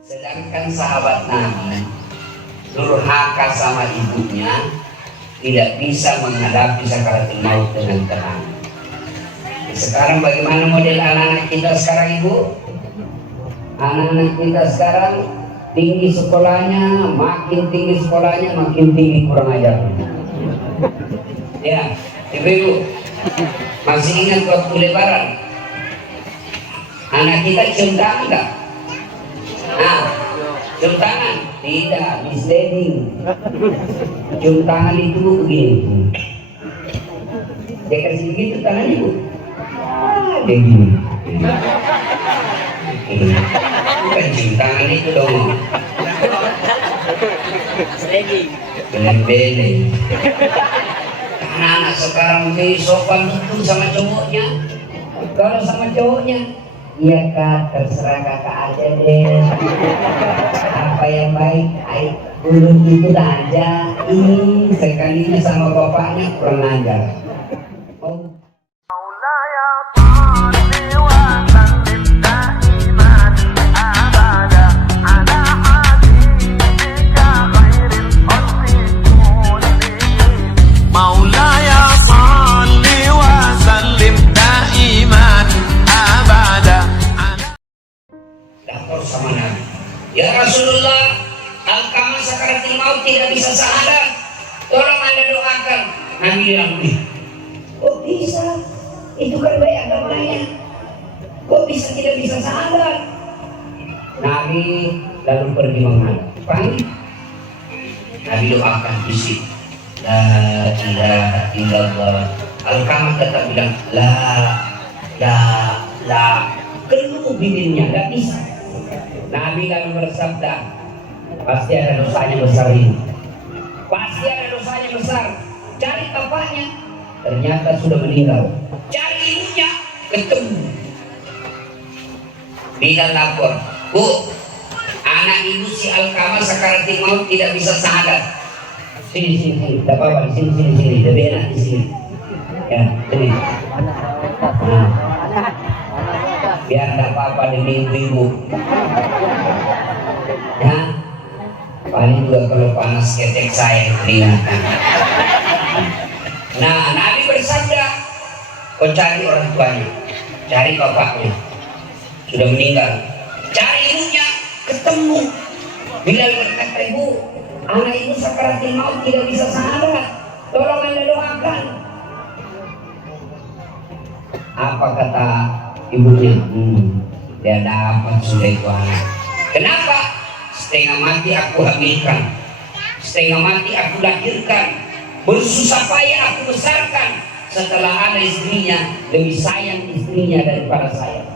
Sedangkan sahabat Nabi durhaka sama ibunya, tidak bisa menghadapi sakaratul maut dengan tenang. Sekarang bagaimana model anak-anak kita sekarang, Ibu? Anak-anak kita sekarang tinggi sekolahnya, makin tinggi sekolahnya, makin tinggi kurang ajar. Ya, Ibu, masih ingat waktu lebaran? Anak kita cium tangan enggak? Nah, cium tangan? Tidak, misleading. Cium tangan itu begini. Dia kasih begitu tangan Ibu. Dia gini. Bukan cium tangan itu dong. Beleng-beleng. Anak-anak sekarang sopan betul sama cowoknya. Kalau sama cowoknya, iya Kak, terserah Kakak aja deh. Apa yang baik, dulu itu dah aja. Ini sekalinya sama bapaknya kurang ajar. Sama Nabi, ya Rasulullah, Alqamah sakaratul maut tidak bisa syahadat, tolong Anda doakan. Nabi bilang, kok bisa? Itu kan baik agamanya, kok bisa tidak bisa syahadat? Nabi lalu pergi menghadap, panggil. Nabi doakan bisik, la ilaha illallah. Alqamah tetap bilang la, keluh bibirnya, tidak bisa. Nabi lalu bersabda, pasti ada dosanya besar ini, pasti ada dosanya besar. Cari bapaknya, ternyata sudah meninggal. Cari ibunya, ketemu. Bilal lapor, Bu, anak ibu si Alqamah sakaratul maut tidak bisa syahadat. Sini, tidak apa-apa, sini, lebih enak di sini. Ya, sini. Nah. Biar tidak apa-apa demi ibu. Ya, paling juga kalau panas ketek saya keringatan. Nah, Nabi bersabda, kau cari orang tuanya, cari bapaknya, sudah meninggal. Cari ibunya, ketemu. Bilal berkata, Ibu, anak ibu sakaratul maut tidak bisa syahadat, tolong Anda doakan. Apa kata ibunya? Dia dapat sudah itu anak. Kenapa? Setengah mati aku hamilkan, setengah mati aku lahirkan, bersusah payah aku besarkan. Setelah ada istrinya, lebih sayang istrinya daripada saya.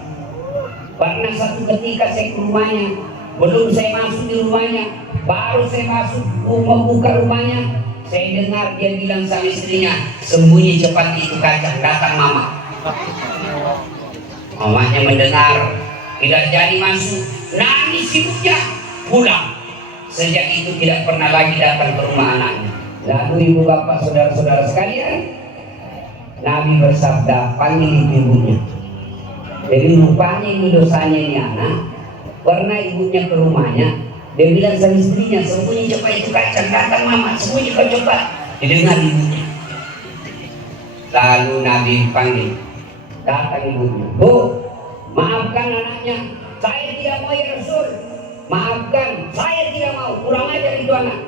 Karena satu ketika saya ke rumahnya, belum saya masuk di rumahnya, baru saya masuk membuka rumahnya, saya dengar dia bilang sama istrinya, sembunyi cepat itu kacang, datang mama. Mamanya mendengar, tidak jadi masuk, nangis ibunya, pulang. Sejak itu tidak pernah lagi datang ke rumah anaknya. Lalu ibu bapak saudara-saudara sekalian, Nabi bersabda, panggil ibunya. Jadi rupanya ini dosanya ini anak, karena ibunya ke rumahnya, dia bilang sama istrinya, sembunyi cepat itu kacang, datang mama, sembunyi kau cepat. Didengar ibunya. Lalu Nabi panggil, datang ibunya, Bu, maafkan anaknya, saya tidak mau ya Rasul, maafkan, saya tidak mau, kurang ajar itu anak.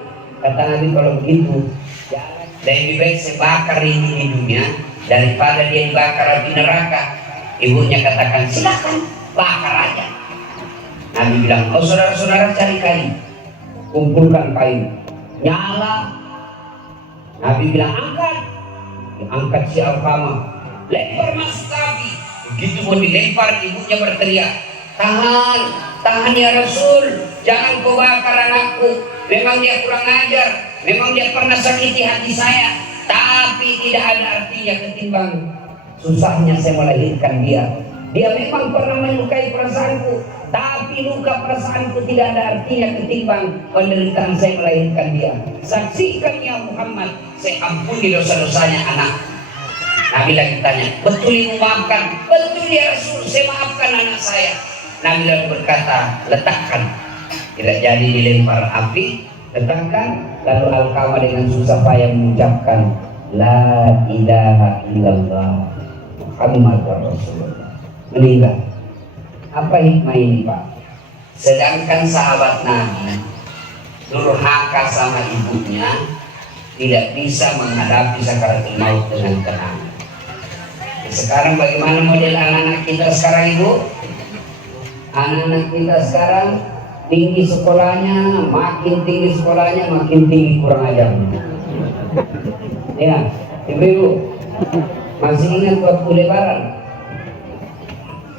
Kata Nabi, kalau begitu lebih baik saya bakar ini hidungnya daripada dia dibakar api neraka. Ibunya katakan, silakan bakar aja. Nabi bilang, oh saudara-saudara cari kain, kumpulkan kain, nyala. Nabi bilang, angkat si Alqamah, lempar masuk api. Begitu mau dilempar, ibunya berteriak, tahan ya Rasul, jangan kau bakar anakku. Memang dia kurang ajar, memang dia pernah sakiti hati saya, tapi tidak ada artinya ketimbang susahnya saya melahirkan dia. Dia memang pernah menyukai perasaanku, tapi luka perasaanku tidak ada artinya ketimbang penderitaan saya melahirkan dia. Saksikan ya Muhammad, saya ampuni dosa-dosanya anak. Nabi lagi tanya, betul ibu maafkan? Betul ya Rasul, saya maafkan anak saya. Nabi lalu berkata, letakkan tidak jadi dilempar api, letakkan, lalu Alqamah dengan susah payah mengucapkan La ilaha illallah Muhammad Rasulullah, meninggal. Apa hikmah ini Pak? Sedangkan sahabat Nabi durhaka sama ibunya, tidak bisa menghadapi sakaratul maut dengan tenang. Sekarang bagaimana model anak-anak kita sekarang Ibu? Anak-anak kita sekarang tinggi sekolahnya, makin tinggi sekolahnya, makin tinggi kurang ajar. Ya, Ibu-ibu masih ingat waktu lebaran?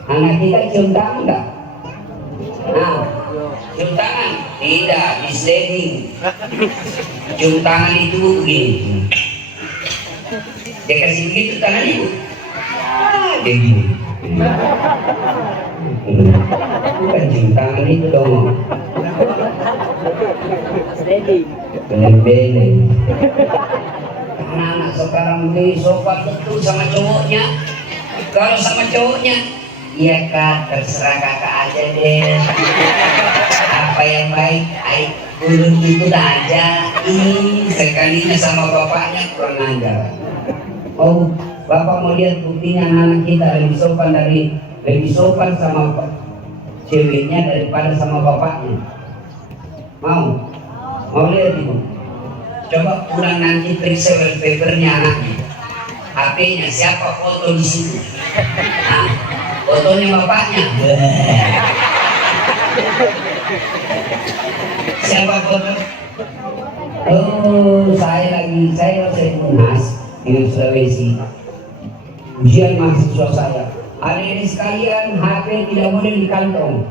Anak kita cium tangan enggak? Nah, cium tangan? Tidak, disliding. Cium tangan itu begini. Dia kasih begitu tangan Ibu. Dia gini. Bukan cium tangan itu dong. Beleng-beleng. Anak-anak sekarang di sopan betul sama cowoknya. Kalau sama cowoknya, iya Kak, terserah kakak aja deh. Apa yang baik, ulun ikut aja. Sekalinya sama bapaknya kurang ajar. Oh, bapak mau lihat buktinya anak kita lebih sopan sama ceweknya daripada sama bapaknya. Mau lihat Ibu? Coba pulang nanti periksa wallpapernya anaknya, HP-nya siapa foto di situ. Nah, fotonya bapaknya. Siapa foto? Oh, saya masih Unas di Sulawesi. Ujian mahasiswa saya. Adik-adik sekalian, HP tidak boleh di kantong.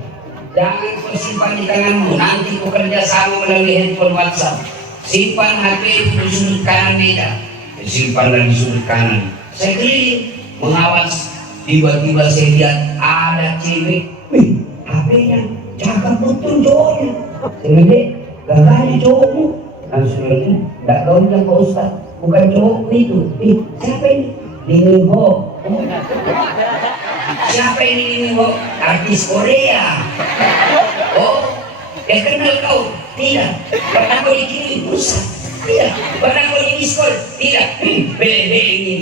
Jangan kau simpan di tanganmu. Nanti kau kerja sama melalui handphone WhatsApp. Simpan HP itu di sudut kanan meja. Simpan di sudut kanan. Saya keliling mengawas. Tiba-tiba saya lihat ada cewek. Wih, HP-nya cakep betul cowoknya. Saya ngedek, gagahnya cowokmu. Langsung lagi, tak gaulnya Pak Ustaz. Bukan cowokmu itu. Siapa ini? Lingho. Siapa ini Lingho? Artis Korea. Oh, dia kenal kau? Tidak. Pernah kau dikirim pulsa? Tidak. Pernah kau di miskol? Tidak. Bele-bele ini.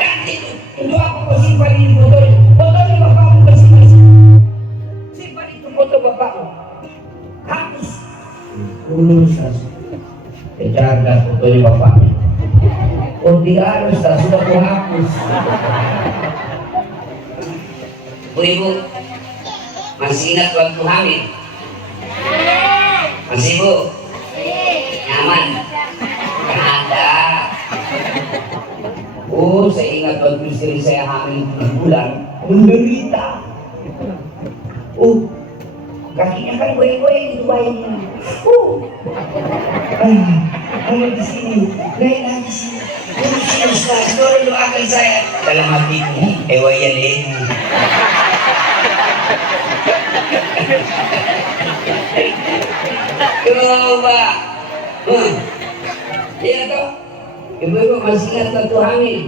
Ganti itu. Untuk apa kau simpan ini fotonya? Fotonya bapakmu bersih-bersih. Simpan itu foto bapakmu. Hapus. Ustaz. Jaga fotonya bapaknya. Oh tidak ada Ustaz, sudah kau hapus. Ibu, masih ingat waktu hamil? Masih Bu? Nyaman? Kan ada. Oh, saya ingat waktu istri saya hamil 7 bulan, menderita. Oh, kakinya kan goyang-goyang gitu bayinya. Kalau di sini, naik lagi sini. Ustaz, tolong doakan saya. Dalam hatiku, ewayan ini. Coba, iya toh, ibu-ibu masih ingat waktu hamil?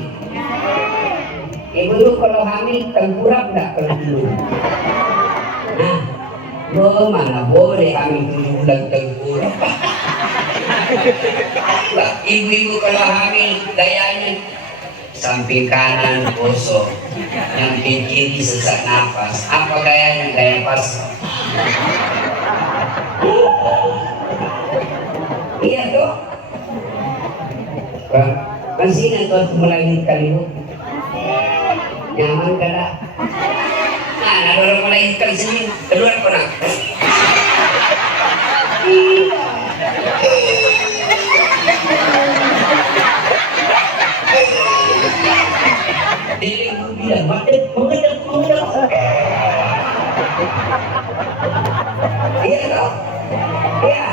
Ibu-ibu kalau hamil tengkurap nggak kalau dulu? Nah, mana boleh hamil 7 bulan tengkurap? Ibu-ibu kalau hamil gayanya samping kanan kosong, samping kiri sesak nafas. Apa gayanya? Gaya pasrah. Iya toh? Masih ingat waktu melahirkan Ibu? Nyaman kada? Nah, ada orang melahirkan sini, keluar pernah. Dirimu bilang, mengendap. Iya toh? Iya.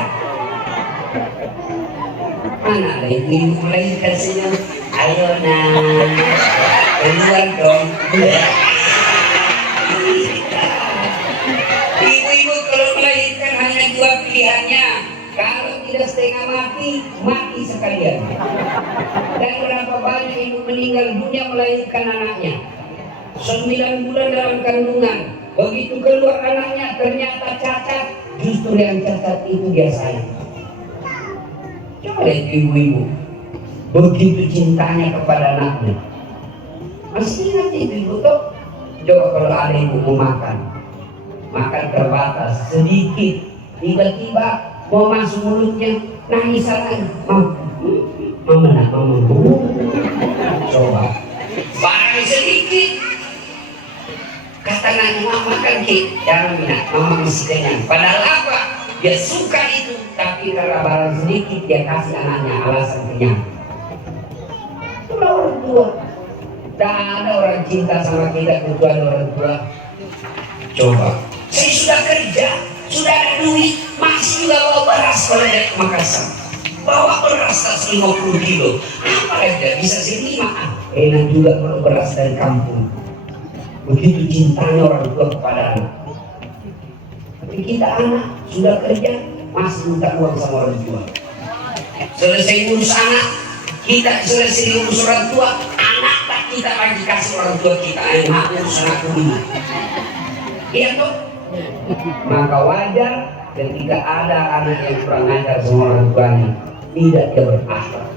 Mana lagi melahirkan senyum? Ayo nak, keluar dong. Ibu-ibu kalau melahirkan hanya 2 pilihannya. Kalau tidak setengah mati, mati sekalian. Dan berapa banyak ibu meninggal dunia melahirkan anaknya 9 bulan dalam kandungan. Begitu keluar anaknya ternyata cacat, justru yang cacat itu dia sayang. Coba lihat ibu-ibu, begitu cintanya kepada anaknya. Masih ingat ibu tuh? Coba kalau ada ibu mau makan terbatas sedikit, tiba-tiba mau masuk mulutnya nangis lagi, mama, coba barang sedikit kata nanya mama makan ki, jangan minat, mama masih kenyang. Padahal apa? Dia suka itu, tapi karena barang sedikit dia kasih anaknya alasan kenyang. Itulah orang tua. Tak ada orang cinta sama kita kecuali orang tua. Coba, saya sudah kerja, sudah ada duit, masih juga bawa beras kalau dari Makassar. Bawa beras 50 kilo. Apa aja bisa selima? Enak juga kalau beras dari kampung. Begitu cintanya orang tua kepada anak. Tapi kita anak sudah kerja, masih minta uang sama orang tua. Selesai ngurus anak, kita selesai ngurus orang tua, anak tak kita lagi kasih orang tua kita. Enak ngurus anakku dulu. Iya tuh. Maka wajar ketika ada anak yang kurang ajar sama orang tuanya, tidak dia berakhlak.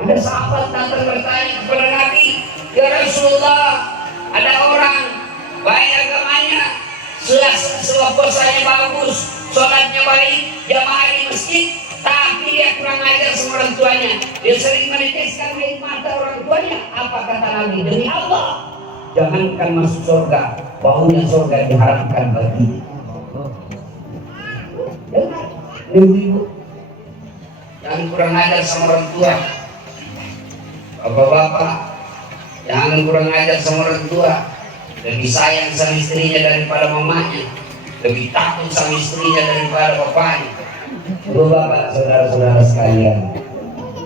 Ada sahabat datang bertanya kepada Nabi, ya Rasulullah, ada orang baik agamanya, puasanya bagus, sholatnya baik, jamaah di masjid, tapi dia kurang ajar sama orang tuanya. Dia sering meneteskan air mata orang tuanya. Apa kata Nabi? Demi Allah, jangankan masuk surga, baunya surga diharamkan bagi. Dengar, ibu-ibu, jangan kurang ajar sama orang tua. Bapak-bapak, jangan kurang ajar sama orang tua. Lebih sayang sama istrinya daripada mamanya, lebih takut sama istrinya daripada bapaknya. Bapak, saudara-saudara sekalian,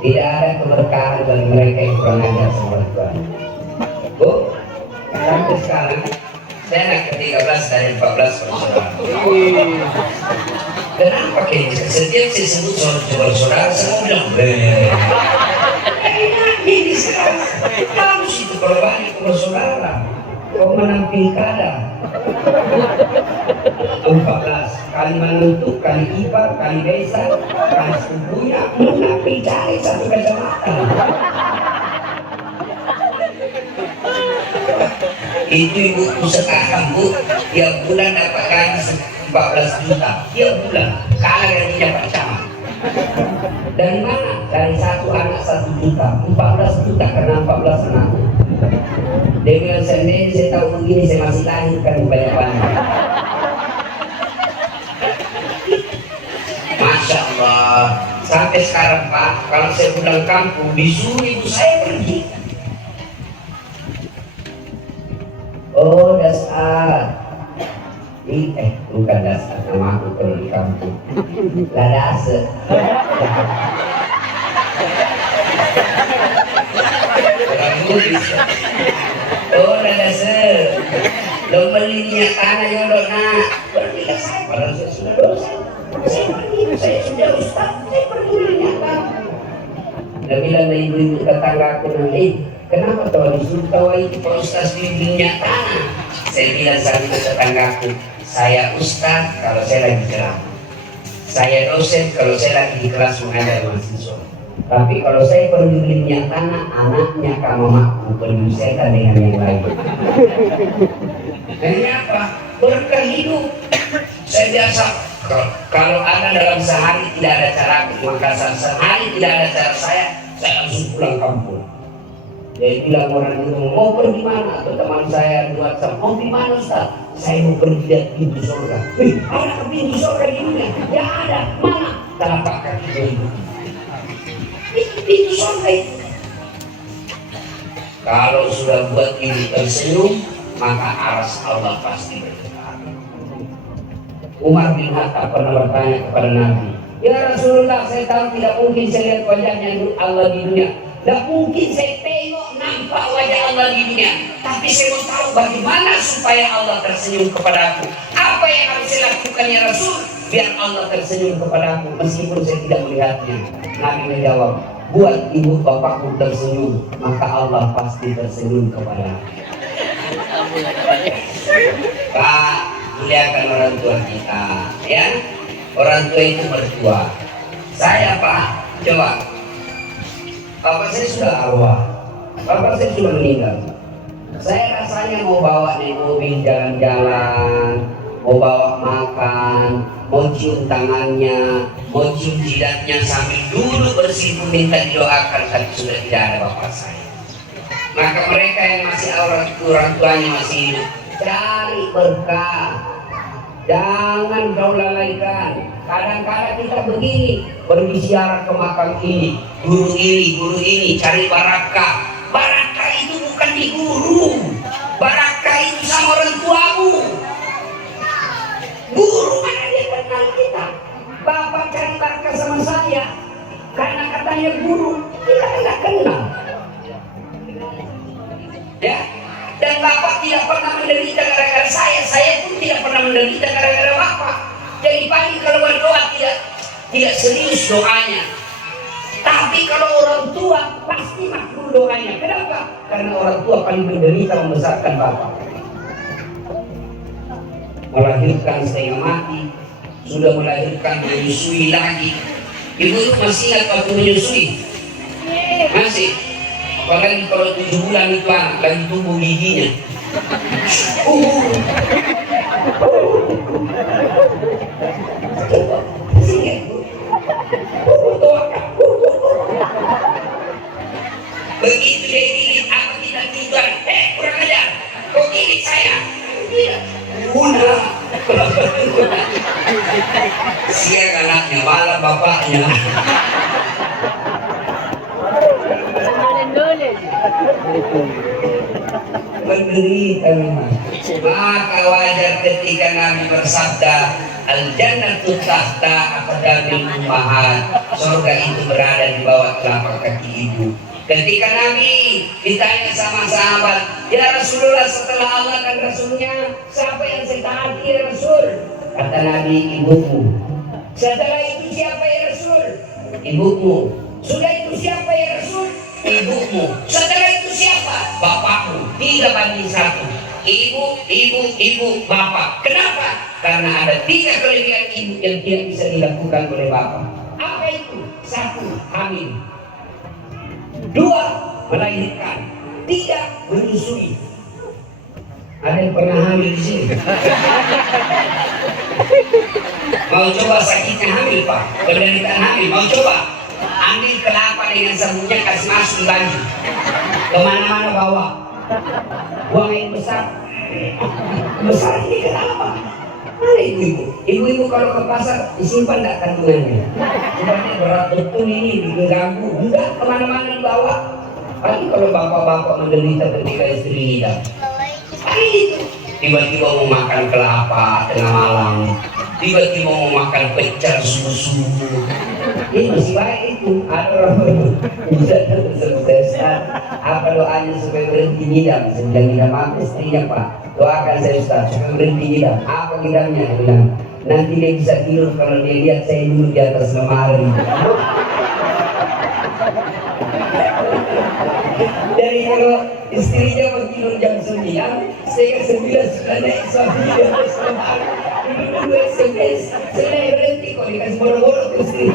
tidak ada keberkahan bagi mereka yang kurang ajar sama orang tua. Bu, sampai sekarang saya anak ke-13 dari 14 bersaudara. Kenapa kayak gitu? Setiap saya sebut saudara-saudara, saya bilang ini sekarang harus itu kalau banyak bersaudara. Kau menang pilkada 14 kali menentu, kali ipar, kali desa, kali sukunya, menang pilkada satu kecamatan. Itu ibu sekarang bu, tiap bulan dapat gaji 14 juta tiap bulan, kalah gajinya Pak Camat. Dari mana? Dari satu anak 1 juta, 14 juta karena 14 anak. Dia bilang sendiri, saya tahu begini saya masih lahirkan banyak-banyak. Masya Allah, sampai sekarang Pak, kalau saya pulang kampung disuruh ibu saya pergi. Oh dasar, bukan dasar, nama aku kalau di kampung. Lah dasar. Oh lah dasar. Lo beli minyak tanah yang lo nak. Pergilah saya, padahal saya sudah dosa. Saya pergi, saya sudah ustaz, saya pergi minyak tanah. Dia bilang dari ibu-ibu tetangga aku nanti, kenapa tahu disuruh tahu itu Pak Ustaz di minyak tanah? Saya bilang sama tetanggaku, saya ustaz kalau saya lagi ceramah, saya dosen kalau saya lagi di kelas mengajar mahasiswa. Tapi kalau saya perlu dibeli minyak tanah, anaknya kamu mamaku menyelesaikan dengan yang lain. Ini apa? Berkah hidup. Saya biasa kalau ada dalam sehari tidak ada cara Makassar, sehari tidak ada cara saya langsung pulang kampung. Dia bilang orang itu mau pergi mana? Atau teman saya di WhatsApp, mau di mana Ustaz? Saya mau pergi lihat pintu surga. Ada pintu surga di dunia? Ya ada. Mana? Telapak kaki itu. Pintu surga itu. Kalau sudah buat ibu tersenyum, maka aras Allah pasti bergetar. Umar bin Khattab pernah bertanya kepada Nabi, ya Rasulullah, saya tahu tidak mungkin saya lihat wajahnya Allah di dunia. Tidak mungkin saya tengok nampak wajah Allah di dunia. Tapi saya mau tahu bagaimana supaya Allah tersenyum kepada aku. Apa yang harus saya lakukan ya Rasul? Biar Allah tersenyum kepada aku meskipun saya tidak melihatnya. Nabi menjawab, buat ibu bapakku tersenyum, maka Allah pasti tersenyum kepada aku. Pak, muliakan orang tua kita, ya. Orang tua itu mertua. Saya Pak, coba. Bapak saya sudah arwah. Bapak saya sudah meninggal. Saya rasanya mau bawa naik mobil jalan-jalan, mau bawa makan, mau cium tangannya, mau cium jidatnya sambil dulu bersimpuh minta didoakan, tapi sudah tidak ada bapak saya. Maka mereka yang masih orang tuanya masih hidup, cari berkah, jangan kau lalaikan. Kadang-kadang kita begini, pergi ziarah ke makam ini, guru ini, cari barakah. Barakah itu bukan di guru, barakah itu sama orang tuamu. Guru mana dia kenal kita? Bapak cari barakah sama saya, karena katanya guru, kita tidak kenal. Ya, dan bapak tidak pernah menderita gara-gara saya pun tidak pernah menderita gara-gara bapak. Jadi paling kalau berdoa tidak serius doanya. Tapi kalau orang tua pasti makbul doanya. Kenapa? Karena orang tua paling menderita membesarkan bapak. Melahirkan setengah mati, sudah melahirkan menyusui lagi. Ibu itu masih ingat waktu menyusui? Masih. Apalagi kalau 7 bulan itu anak lagi tumbuh giginya. Begitu dia gigit, apa kita tujuan? Kurang ajar, kok gigit saya? Tidak. Guna. Siang anaknya, malam bapaknya. Menderita memang. Maka wajar ketika Nabi bersabda, al-jannatu tahta aqdamil ummahat, surga itu berada di bawah telapak kaki ibu. Ketika Nabi ditanya sama sahabat, ya Rasulullah, setelah Allah dan Rasulnya, siapa yang saya taati ya Rasul? Kata Nabi, ibumu. Setelah itu siapa ya Rasul? Ibumu. Sudah itu siapa ya Rasul? Ibumu. Setelah itu siapa? Bapakmu. 3 banding 1. Ibu, bapak. Kenapa? Karena ada 3 kelebihan ibu yang tidak bisa dilakukan oleh bapak. Apa itu? 1, hamil. 2, melahirkan. 3, menyusui. Ada yang pernah hamil di sini? Mau coba sakitnya hamil Pak? Penderitaan hamil, mau coba? Ambil kelapa dengan sabunnya, kasih masuk di baju. Kemana-mana bawa. Buang yang besar. Besar ini kenapa? Mana ibu-ibu? Ibu-ibu kalau ke pasar disimpan tidak kandungannya. Sebenarnya berat betul ini, diganggu. Enggak, kemana-mana dibawa. Apalagi kalau bapak-bapak menderita ketika istri hidup. Itu tiba-tiba mau makan kelapa tengah malam, tiba-tiba mau makan pecel subuh-subuh. Ini masih baik itu. Ada orang bisa terus apa doanya supaya berhenti ngidam? Saya bilang ngidam apa istrinya Pak? Doakan saya Ustaz supaya berhenti ngidam. Apa ngidamnya? Dia bilang nanti dia bisa tidur kalau dia lihat saya duduk di atas lemari. Dari kalau istrinya tidur jam 9, saya 9 sudah naik suami di atas lemari. Duduk SMS, saya naik berhenti kok dikasih boro-boro ke istri.